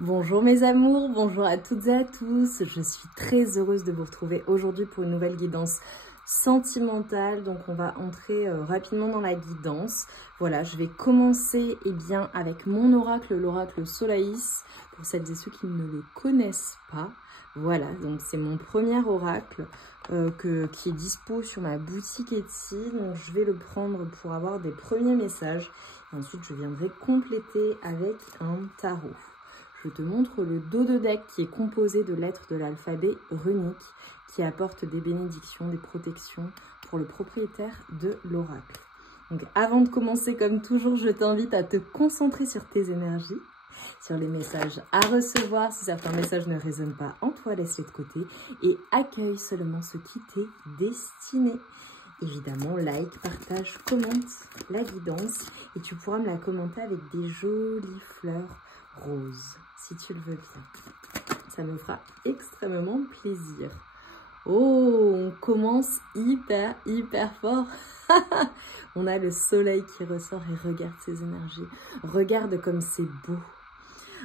Bonjour mes amours, bonjour à toutes et à tous. Je suis très heureuse de vous retrouver aujourd'hui pour une nouvelle guidance sentimentale. Donc on va entrer rapidement dans la guidance. Voilà, je vais commencer avec mon oracle, l'oracle Solaïs, pour celles et ceux qui ne le connaissent pas. Voilà, donc c'est mon premier oracle qui est dispo sur ma boutique Etsy. Donc je vais le prendre pour avoir des premiers messages. Et ensuite je viendrai compléter avec un tarot. Je te montre le dos de deck qui est composé de lettres de l'alphabet runique qui apporte des bénédictions, des protections pour le propriétaire de l'oracle. Donc avant de commencer, comme toujours, je t'invite à te concentrer sur tes énergies, sur les messages à recevoir. Si certains messages ne résonnent pas en toi, laisse-les de côté et accueille seulement ce qui t'est destiné. Évidemment, like, partage, commente la guidance et tu pourras me la commenter avec des jolies fleurs roses, si tu le veux bien. Ça me fera extrêmement plaisir. Oh, on commence hyper fort. On a le soleil qui ressort et regarde ces énergies. Regarde comme c'est beau.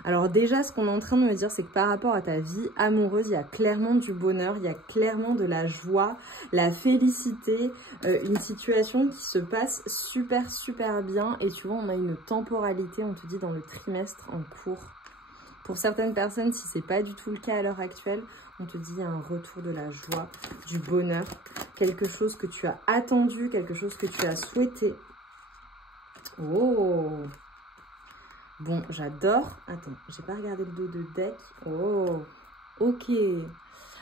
Alors déjà, ce qu'on est en train de me dire, c'est que par rapport à ta vie amoureuse, il y a clairement du bonheur, il y a clairement de la joie, la félicité, une situation qui se passe super bien. Et tu vois, on a une temporalité, on te dit, dans le trimestre en cours. Pour certaines personnes, si ce n'est pas du tout le cas à l'heure actuelle, on te dit un retour de la joie, du bonheur, quelque chose que tu as attendu, quelque chose que tu as souhaité. Oh! Bon, j'adore. Attends, j'ai pas regardé le dos de deck. Oh, ok.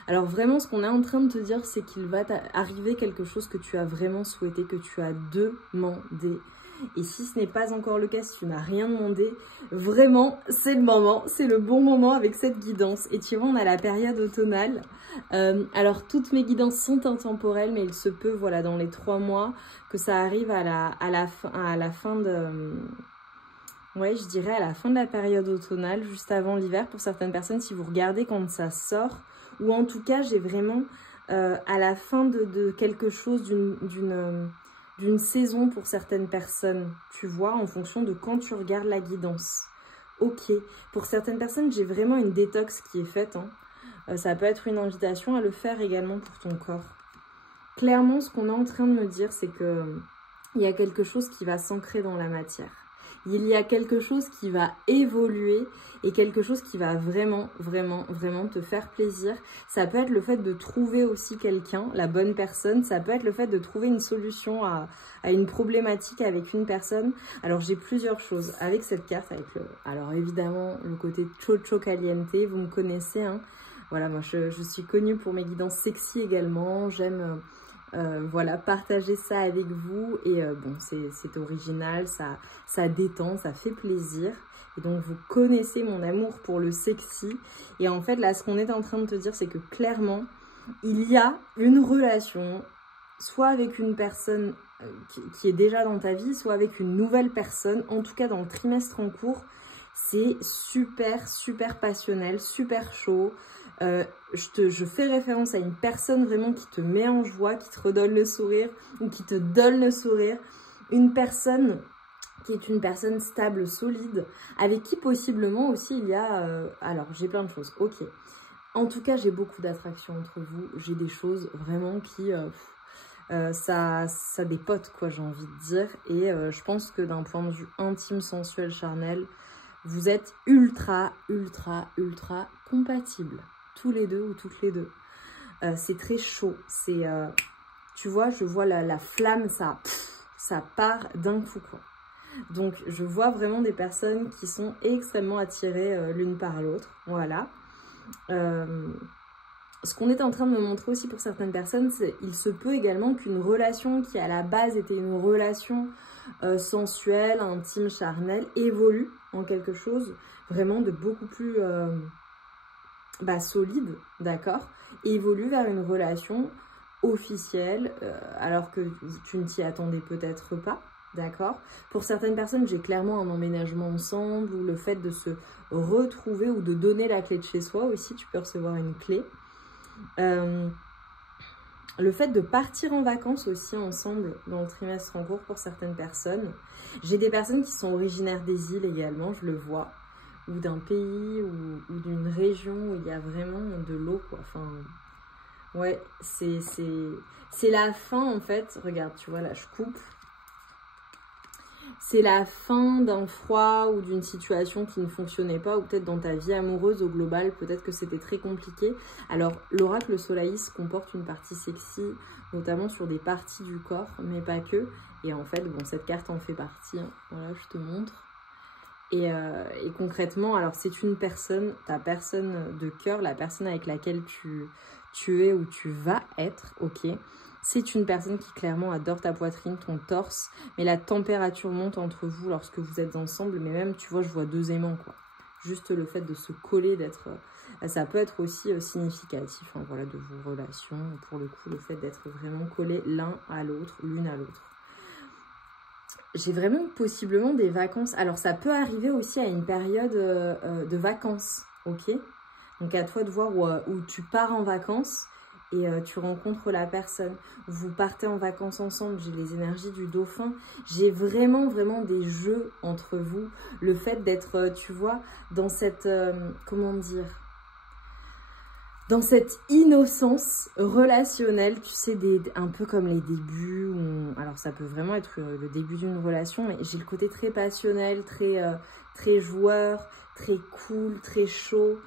Alors vraiment, ce qu'on est en train de te dire, c'est qu'il va arriver quelque chose que tu as vraiment souhaité, que tu as demandé. Et si ce n'est pas encore le cas, si tu n'as rien demandé, vraiment, c'est le moment, c'est le bon moment avec cette guidance. Et tu vois, on a la période automnale. Alors, toutes mes guidances sont intemporelles, mais il se peut, voilà, dans les 3 mois, que ça arrive à la fin de... Ouais, je dirais à la fin de la période automnale, juste avant l'hiver, pour certaines personnes, si vous regardez quand ça sort. Ou en tout cas, j'ai vraiment à la fin de quelque chose, d'une saison pour certaines personnes, tu vois, en fonction de quand tu regardes la guidance. Ok, pour certaines personnes, j'ai vraiment une détox qui est faite. Hein. Ça peut être une invitation à le faire également pour ton corps. Clairement, ce qu'on est en train de me dire, c'est que il y a quelque chose qui va s'ancrer dans la matière. Il y a quelque chose qui va évoluer et quelque chose qui va vraiment te faire plaisir. Ça peut être le fait de trouver aussi quelqu'un, la bonne personne. Ça peut être le fait de trouver une solution à une problématique avec une personne. Alors, j'ai plusieurs choses avec cette carte. Alors, évidemment, le côté Chocho Caliente, vous me connaissez. Hein. Voilà, moi, je suis connue pour mes guidances sexy également. J'aime... voilà, partager ça avec vous et bon, c'est original, ça détend, ça fait plaisir et donc vous connaissez mon amour pour le sexy et en fait là ce qu'on est en train de te dire c'est que clairement il y a une relation soit avec une personne qui est déjà dans ta vie, soit avec une nouvelle personne, en tout cas dans le trimestre en cours. C'est super passionnel, super chaud. Je fais référence à une personne vraiment qui te met en joie, qui te redonne le sourire ou qui te donne le sourire. Une personne qui est une personne stable, solide, avec qui possiblement aussi il y a... alors, j'ai plein de choses, ok. En tout cas, j'ai beaucoup d'attraction entre vous. J'ai des choses vraiment qui... ça dépote, quoi, j'ai envie de dire. Et je pense que d'un point de vue intime, sensuel, charnel, vous êtes ultra compatibles. Tous les deux ou toutes les deux. C'est très chaud. C'est, tu vois, je vois la flamme, ça part d'un coup, quoi. Donc, je vois vraiment des personnes qui sont extrêmement attirées l'une par l'autre. Voilà. Ce qu'on est en train de me montrer aussi pour certaines personnes, c'est qu'il se peut également qu'une relation qui à la base était une relation sensuelle, intime, charnelle, évolue en quelque chose vraiment de beaucoup plus solide, d'accord, évolue vers une relation officielle alors que tu ne t'y attendais peut-être pas. D'accord. Pour certaines personnes, j'ai clairement un emménagement ensemble ou le fait de se retrouver ou de donner la clé de chez soi aussi. Tu peux recevoir une clé. Le fait de partir en vacances aussi ensemble dans le trimestre en cours pour certaines personnes. J'ai des personnes qui sont originaires des îles également, je le vois. ou d'un pays ou d'une région où il y a vraiment de l'eau, quoi. Enfin, ouais, c'est la fin, en fait. Regarde, tu vois, là, je coupe. C'est la fin d'un froid ou d'une situation qui ne fonctionnait pas, ou peut-être dans ta vie amoureuse au global, peut-être que c'était très compliqué. Alors, l'oracle Solaïs comporte une partie sexy, notamment sur des parties du corps, mais pas que. Et en fait, bon, cette carte en fait partie. Hein. Voilà, je te montre. Et concrètement, alors c'est une personne, ta personne de cœur, la personne avec laquelle tu es ou tu vas être, ok. C'est une personne qui clairement adore ta poitrine, ton torse, mais la température monte entre vous lorsque vous êtes ensemble, mais même, tu vois, je vois 2 aimants, quoi. Juste le fait de se coller, d'être... ça peut être aussi significatif, hein, voilà, de vos relations, pour le coup, le fait d'être vraiment collés l'un à l'autre, l'une à l'autre. J'ai vraiment possiblement des vacances. Alors, ça peut arriver aussi à une période de vacances, ok? Donc, à toi de voir où tu pars en vacances et tu rencontres la personne. Vous partez en vacances ensemble. J'ai les énergies du dauphin. J'ai vraiment, vraiment des jeux entre vous. Le fait d'être, tu vois, dans cette... comment dire ? Dans cette innocence relationnelle, tu sais, un peu comme les débuts, alors ça peut vraiment être le début d'une relation, mais j'ai le côté très passionnel, très joueur, très cool, très chaud,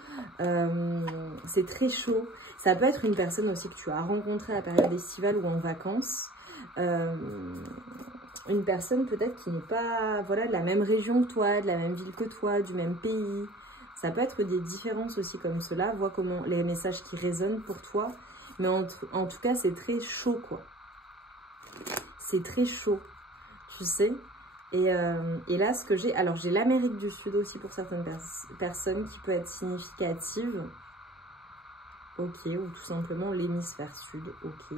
c'est très chaud. Ça peut être une personne aussi que tu as rencontrée à la période estivale ou en vacances, une personne peut-être qui n'est pas, voilà, de la même région que toi, de la même ville que toi, du même pays. Ça peut être des différences aussi comme cela. Vois comment les messages qui résonnent pour toi. Mais en tout cas, c'est très chaud, quoi. C'est très chaud, tu sais. Et là, ce que j'ai... Alors, j'ai l'Amérique du Sud aussi pour certaines personnes qui peut être significative. Ok. Ou tout simplement l'hémisphère sud. Ok.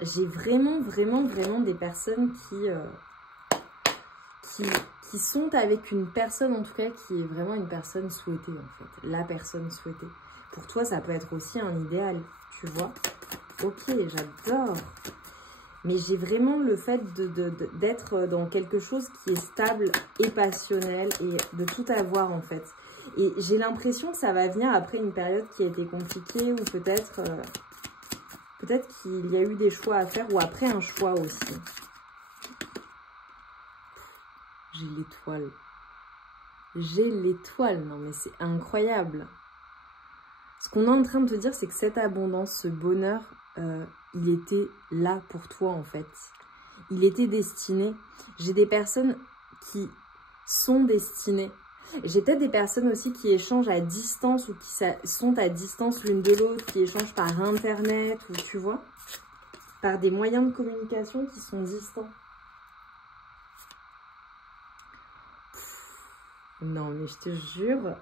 J'ai vraiment, vraiment, vraiment des personnes qui sont avec une personne, en tout cas, qui est vraiment une personne souhaitée, en fait. La personne souhaitée. Pour toi, ça peut être aussi un idéal, tu vois. Ok, j'adore. Mais j'ai vraiment le fait d'être dans quelque chose qui est stable et passionnel et de tout avoir, en fait. Et j'ai l'impression que ça va venir après une période qui a été compliquée ou peut-être qu'il y a eu des choix à faire ou après un choix aussi. J'ai l'étoile. J'ai l'étoile. Non, mais c'est incroyable. Ce qu'on est en train de te dire, c'est que cette abondance, ce bonheur, il était là pour toi, en fait. Il était destiné. J'ai des personnes qui sont destinées. J'ai peut-être des personnes aussi qui échangent à distance ou qui sont à distance l'une de l'autre, qui échangent par Internet ou, tu vois, par des moyens de communication qui sont distants. Non, mais je te jure,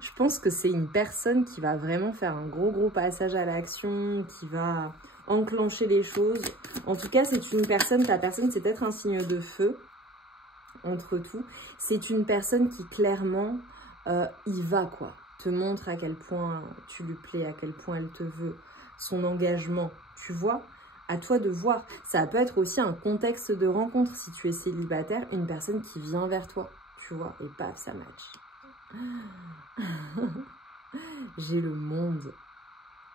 je pense que c'est une personne qui va vraiment faire un gros passage à l'action, qui va enclencher les choses. En tout cas, c'est une personne, ta personne, c'est peut-être un signe de feu, entre tout. C'est une personne qui, clairement, y va, quoi. Te montre à quel point tu lui plais, à quel point elle te veut, son engagement, tu vois. À toi de voir. Ça peut être aussi un contexte de rencontre. Si tu es célibataire, une personne qui vient vers toi, tu vois, et paf, ça match. J'ai le monde.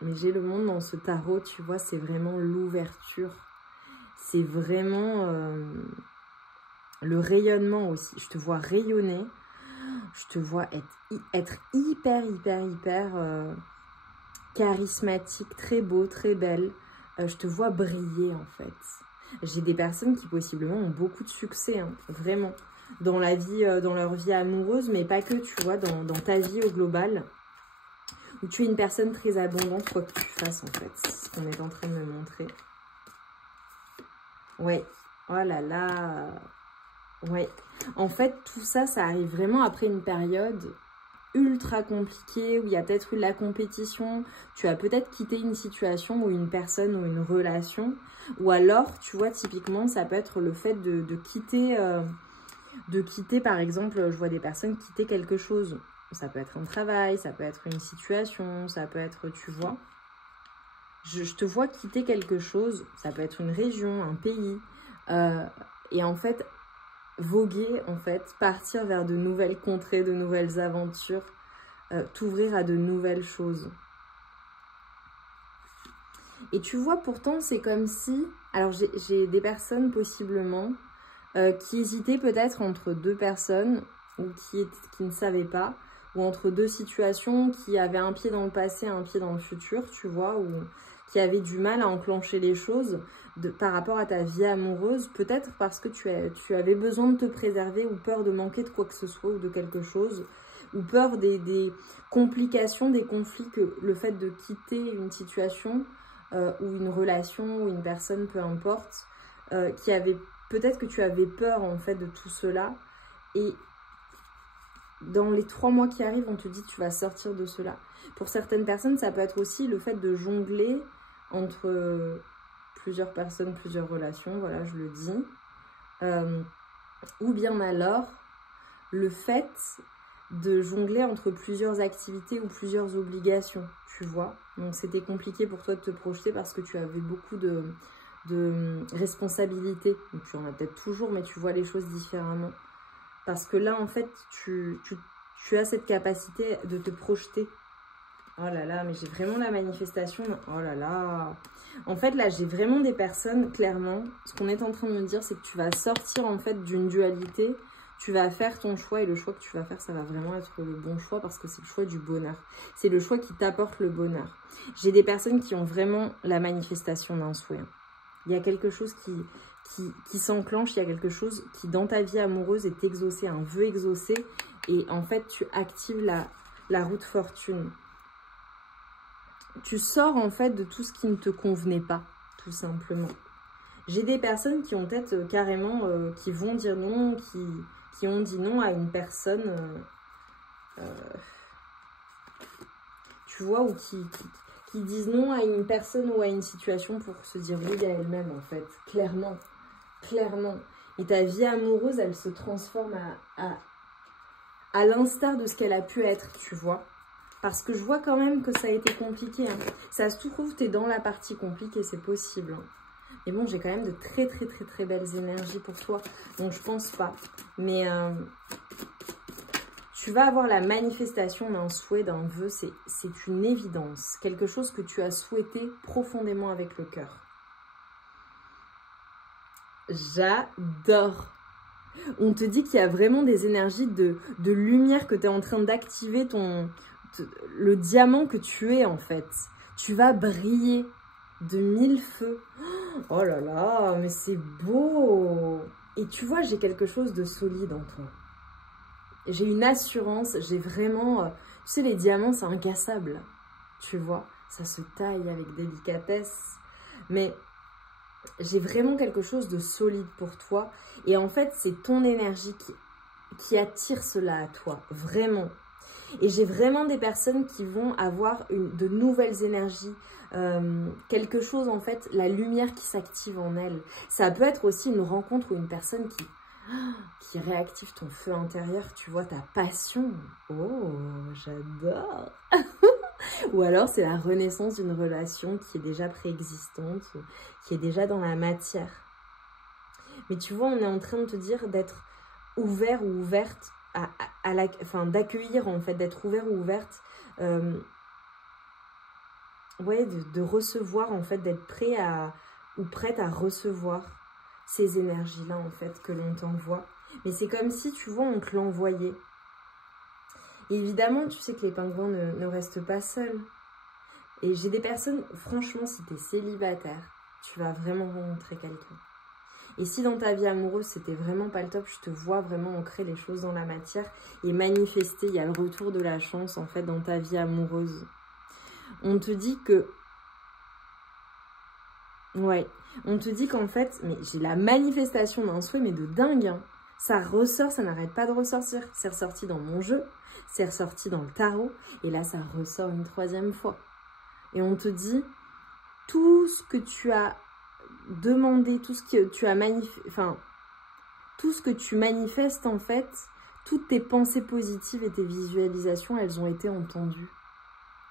Mais j'ai le monde dans ce tarot, tu vois, c'est vraiment l'ouverture. C'est vraiment le rayonnement aussi. Je te vois rayonner. Je te vois être hyper charismatique, très beau, très belle. Je te vois briller, en fait. J'ai des personnes qui, possiblement, ont beaucoup de succès, hein, vraiment, dans la vie, dans leur vie amoureuse, mais pas que, tu vois, dans ta vie au global, où tu es une personne très abondante, quoi que tu fasses, en fait. C'est ce qu'on est en train de me montrer. Ouais. Oh là là. Ouais. En fait, tout ça, ça arrive vraiment après une période ultra compliqué, où il y a peut-être eu de la compétition, tu as peut-être quitté une situation ou une personne ou une relation, ou alors, tu vois, typiquement, ça peut être le fait de quitter, par exemple, je vois des personnes quitter quelque chose. Ça peut être un travail, ça peut être une situation, ça peut être, tu vois, je te vois quitter quelque chose, ça peut être une région, un pays, et en fait, voguer en fait, partir vers de nouvelles contrées, de nouvelles aventures, t'ouvrir à de nouvelles choses. Et tu vois, pourtant, c'est comme si... Alors, j'ai des personnes, possiblement, qui hésitaient peut-être entre deux personnes, ou qui ne savaient pas, ou entre deux situations, qui avaient un pied dans le passé, un pied dans le futur, tu vois, ou qui avaient du mal à enclencher les choses par rapport à ta vie amoureuse, peut-être parce que tu avais besoin de te préserver, ou peur de manquer de quoi que ce soit, ou de quelque chose, ou peur des complications, des conflits, que le fait de quitter une situation... ou une relation, ou une personne, peu importe, peut-être que tu avais peur en fait de tout cela, et dans les 3 mois qui arrivent, on te dit que tu vas sortir de cela. Pour certaines personnes, ça peut être aussi le fait de jongler entre plusieurs personnes, plusieurs relations, voilà, je le dis, ou bien alors le fait de jongler entre plusieurs activités ou plusieurs obligations, tu vois. Donc c'était compliqué pour toi de te projeter parce que tu avais beaucoup de responsabilités. Donc tu en as peut-être toujours, mais tu vois les choses différemment. Parce que là, en fait, tu as cette capacité de te projeter. Oh là là, mais j'ai vraiment la manifestation. Oh là là. En fait, là, j'ai vraiment des personnes, clairement, ce qu'on est en train de me dire, c'est que tu vas sortir, en fait, d'une dualité. Tu vas faire ton choix, et le choix que tu vas faire, ça va vraiment être le bon choix parce que c'est le choix du bonheur. C'est le choix qui t'apporte le bonheur. J'ai des personnes qui ont vraiment la manifestation d'un souhait. Il y a quelque chose qui s'enclenche, il y a quelque chose qui, dans ta vie amoureuse, est exaucé, un vœu exaucé. Et en fait, tu actives la roue de fortune. Tu sors, en fait, de tout ce qui ne te convenait pas, tout simplement. J'ai des personnes qui ont peut-être carrément, qui vont dire non, qui ont dit non à une personne, tu vois, ou qui disent non à une personne ou à une situation pour se dire oui à elle-même, en fait, clairement, clairement. Et ta vie amoureuse, elle se transforme à l'instar de ce qu'elle a pu être, tu vois. Parce que je vois quand même que ça a été compliqué, hein. Ça se trouve, tu es dans la partie compliquée, c'est possible, hein. Mais bon, j'ai quand même de très belles énergies pour toi. Donc, je pense pas. Mais tu vas avoir la manifestation d'un souhait, d'un vœu. C'est une évidence. Quelque chose que tu as souhaité profondément avec le cœur. J'adore. On te dit qu'il y a vraiment des énergies de lumière, que tu es en train d'activer le diamant que tu es, en fait. Tu vas briller de 1000 feux. Oh là là, mais c'est beau. Et tu vois, j'ai quelque chose de solide en toi. J'ai une assurance, j'ai vraiment... tu sais, les diamants, c'est incassable. Tu vois, ça se taille avec délicatesse. Mais j'ai vraiment quelque chose de solide pour toi. Et en fait, c'est ton énergie qui attire cela à toi. Vraiment. Et j'ai vraiment des personnes qui vont avoir de nouvelles énergies, quelque chose en fait, la lumière qui s'active en elles. Ça peut être aussi une rencontre ou une personne qui réactive ton feu intérieur, tu vois, ta passion. Oh, j'adore. Ou alors c'est la renaissance d'une relation qui est déjà préexistante, qui est déjà dans la matière. Mais tu vois, on est en train de te dire d'être ouvert ou ouverte, d'accueillir en fait, d'être ouvert ou ouverte, ouais, de recevoir en fait, d'être prêt ou prête à recevoir ces énergies-là en fait que l'on t'envoie. Mais c'est comme si, tu vois, on te l'envoyait. Et évidemment, tu sais que les pingouins ne restent pas seuls. Et j'ai des personnes, franchement, si tu es célibataire, tu vas vraiment rencontrer quelqu'un. Et si dans ta vie amoureuse, c'était vraiment pas le top, je te vois vraiment ancrer les choses dans la matière et manifester. Il y a le retour de la chance, en fait, dans ta vie amoureuse. On te dit que... ouais, on te dit qu'en fait, mais j'ai la manifestation d'un souhait, mais de dingue, hein. Ça ressort, ça n'arrête pas de ressortir. C'est ressorti dans mon jeu, c'est ressorti dans le tarot, et là, ça ressort une 3e fois. Et on te dit, tout ce que tu as demandé, tout ce que tu as tout ce que tu manifestes en fait, toutes tes pensées positives et tes visualisations, elles ont été entendues.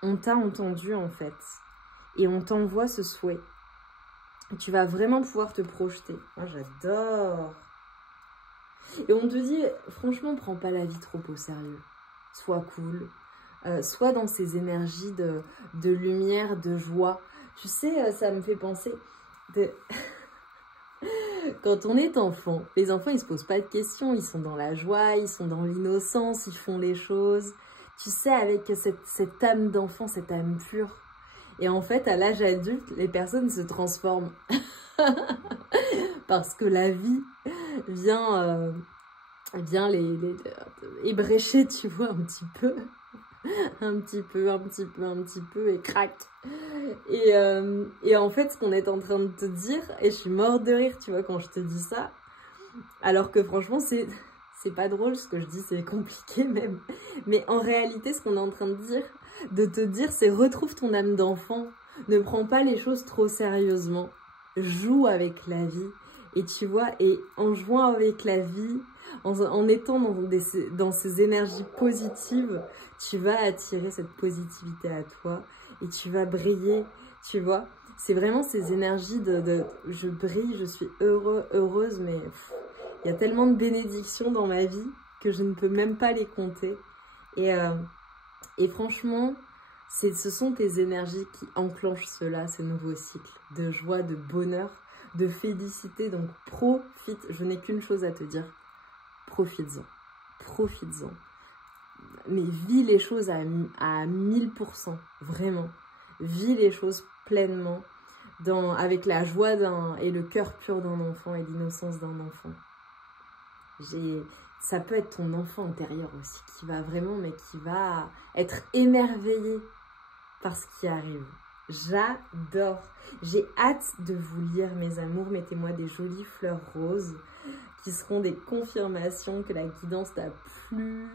On t'a entendu en fait. Et on t'envoie ce souhait. Et tu vas vraiment pouvoir te projeter. Moi, j'adore. Et on te dit, franchement, prends pas la vie trop au sérieux. Sois cool. Sois dans ces énergies de lumière, de joie. Tu sais, ça me fait penser... Quand on est enfant, les enfants, ils se posent pas de questions. Ils sont dans la joie, ils sont dans l'innocence, ils font les choses. Tu sais, avec cette âme d'enfant, cette âme pure. Et en fait, à l'âge adulte, les personnes se transforment. Parce que la vie vient les ébrécher, tu vois, un petit peu. Un petit peu, et crac. Et en fait, ce qu'on est en train de te dire, et je suis morte de rire, tu vois, quand je te dis ça, alors que franchement, c'est pas drôle ce que je dis, c'est compliqué même. Mais en réalité, ce qu'on est en train de te dire, c'est retrouve ton âme d'enfant. Ne prends pas les choses trop sérieusement. Joue avec la vie. Et tu vois, et en jouant avec la vie, en étant dans ces énergies positives, tu vas attirer cette positivité à toi et tu vas briller, tu vois. C'est vraiment ces énergies je brille, je suis heureuse, mais il y a tellement de bénédictions dans ma vie que je ne peux même pas les compter. Et franchement, ce sont tes énergies qui enclenchent cela, ce nouveau cycle de joie, de bonheur, de félicité. Donc profite, je n'ai qu'une chose à te dire, profites-en, profites-en. Mais vis les choses à 1000%, vraiment. Vis les choses pleinement, avec la joie et le cœur pur d'un enfant et l'innocence d'un enfant. Ça peut être ton enfant intérieur aussi, qui va vraiment, mais qui va être émerveillé par ce qui arrive. J'adore. J'ai hâte de vous lire, mes amours. Mettez-moi des jolies fleurs roses qui seront des confirmations que la guidance t'a plu,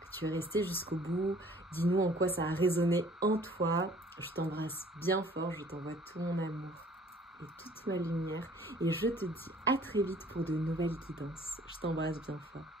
que tu es resté jusqu'au bout. Dis-nous en quoi ça a résonné en toi. Je t'embrasse bien fort, je t'envoie tout mon amour et toute ma lumière. Et je te dis à très vite pour de nouvelles guidances. Je t'embrasse bien fort.